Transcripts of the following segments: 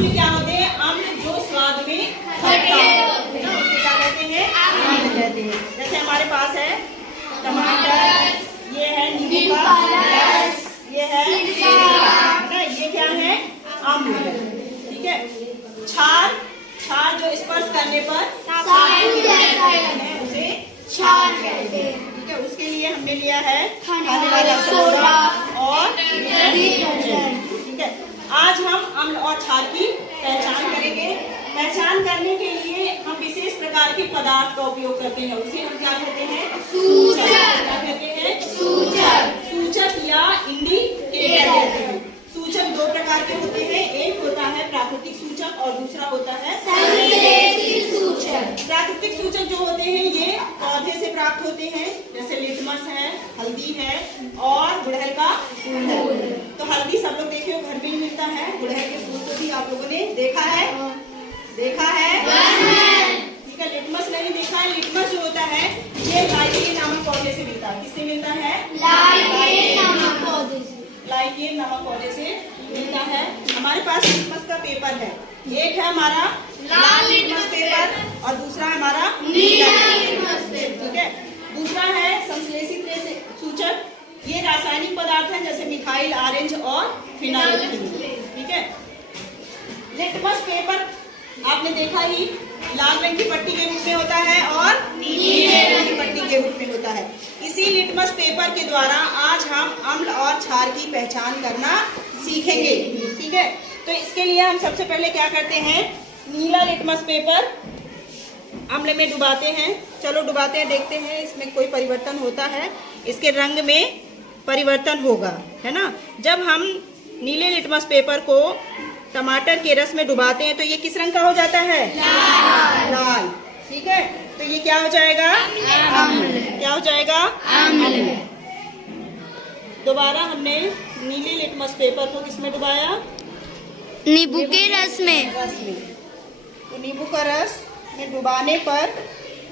अम्ल क्या होते हैं? अम्ल जो स्वाद में खट्टा होते हैं ना, उसको क्या कहते हैं? अम्ल कहते हैं। जैसे हमारे पास है टमाटर, ये है नींबू का रस, ये है ना, ये क्या है? अम्ल है। ठीक है। क्षार, क्षार जो स्पर्श करने पर उसे क्षार कहते हैं। ठीक है। उसके लिए हमने लिया है खाने वाला सोडा और डिटर्जेंट। ठीक है। आज हम अम्ल और क्षार की पहचान करेंगे। पहचान करने के लिए हम विशेष प्रकार के पदार्थ का उपयोग करते हैं, उसे हम क्या कहते हैं? सूचक। क्या कहते हैं? सूचक। सूचक या इंडिकेटर कहते हैं। सूचक दो प्रकार के होते हैं, एक होता है प्राकृतिक सूचक और दूसरा होता है संश्लेषित सूचक। प्राकृतिक सूचक जो होते हैं ये पौधे से प्राप्त होते हैं, जैसे लिटमस है, हल्दी है और गुड़हल का फूल है। तो हल्दी सब लोग देखे हो, घर में ही मिलता है। गुड़हल के फूल को भी आप लोगों ने देखा है? देखा है? ठीक है। लिटमस नहीं देखा है? लिटमस जो होता है ये लाइकेन नामक पौधे से मिलता है। किससे मिलता है? लाइकेन नामक पौधे से। लाइकेन नामक पौधे से मिलता है। हमारे पास लिटमस का पेपर है, एक है हमारा लाल लिटमस पेपर और दूसरा है हमारा नीला लिटमस पेपर। ठीक है। दूसरा है संश्लेषित सूचक, ये रासायनिक पदार्थ है जैसे मिथाइल ऑरेंज और फिनाइल। ठीक है। लिटमस पेपर आपने देखा ही, लाल रंग की पट्टी के रूप में होता है और नीले रंग की पट्टी के रूप में होता है। इसी लिटमस पेपर के द्वारा आज हम अम्ल और क्षार की पहचान करना सीखेंगे। ठीक है। तो इसके लिए हम सबसे पहले क्या करते हैं? नीला लिटमस पेपर अम्ल में डुबाते हैं। चलो डुबाते हैं, देखते हैं इसमें कोई परिवर्तन होता है, इसके रंग में परिवर्तन होगा, है ना। जब हम नीले लिटमस पेपर को टमाटर के रस में डुबाते हैं तो ये किस रंग का हो जाता है? लाल। लाल। ठीक है। तो ये क्या हो जाएगा? अम्ल। क्या हो जाएगा? अम्ल। दोबारा हमने नीले लिटमस पेपर को किसमें डुबाया? नींबू के रस में। तो नींबू का रस में डुबाने पर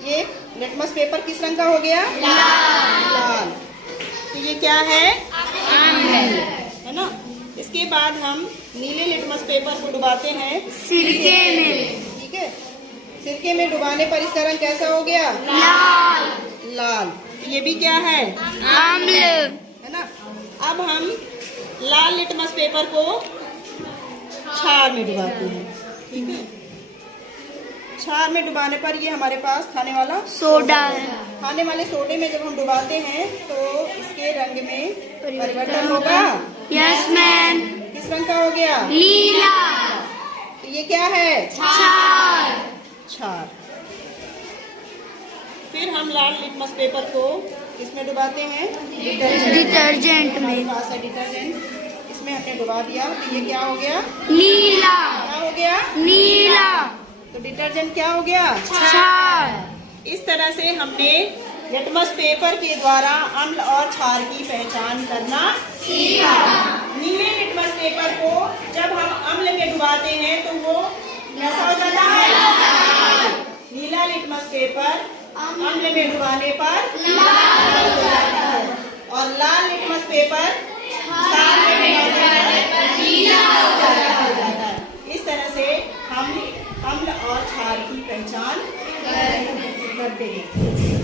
ये लिटमस पेपर किस रंग का हो गया? लाल। लाल। तो ये क्या है? अम्ल, है ना। इसके बाद हम नीले लिटमस पेपर को डुबाते हैं सिरके में। ठीक है। सिरके में डुबाने पर इसका रंग कैसा हो गया? लाल। लाल। ये भी क्या है? अम्ल, है ना। अब हम लाल लिटमस पेपर को क्षार में डुबाते हैं। ठीक है। क्षार में डुबाने पर ये हमारे पास खाने वाला सोडा है। खाने वाले सोडे में जब हम डुबाते हैं तो इसके रंग में परिवर्तन होगा। Yes ma'am. किस रंग का हो गया? नीला। तो ये क्या है? क्षार। क्षार। फिर हम लाल लिटमस पेपर को इसमें डुबाते हैं डिटर्जेंट में। पास है डिटर्जेंट, इसमें हमने डुबा दिया तो ये क्या हो गया? नीला। क्या हो गया? नीला। तो डिटर्जेंट क्या हो गया? क्षार। इस तरह से हमने लिटमस पेपर के द्वारा अम्ल और क्षार की पहचान करना सीखा। नीले लिटमस पेपर को जब हम अम्ल में डुबाते हैं तो वो कैसा हो जाता है? नीला लिटमस पेपर अम्ल में डुबाने पर लाल हो जाता है और लाल लिटमस पेपर क्षार में डुबाने पर नीला हो जाता है। इस तरह से हम अम्ल और क्षार की पहचान करते हैं।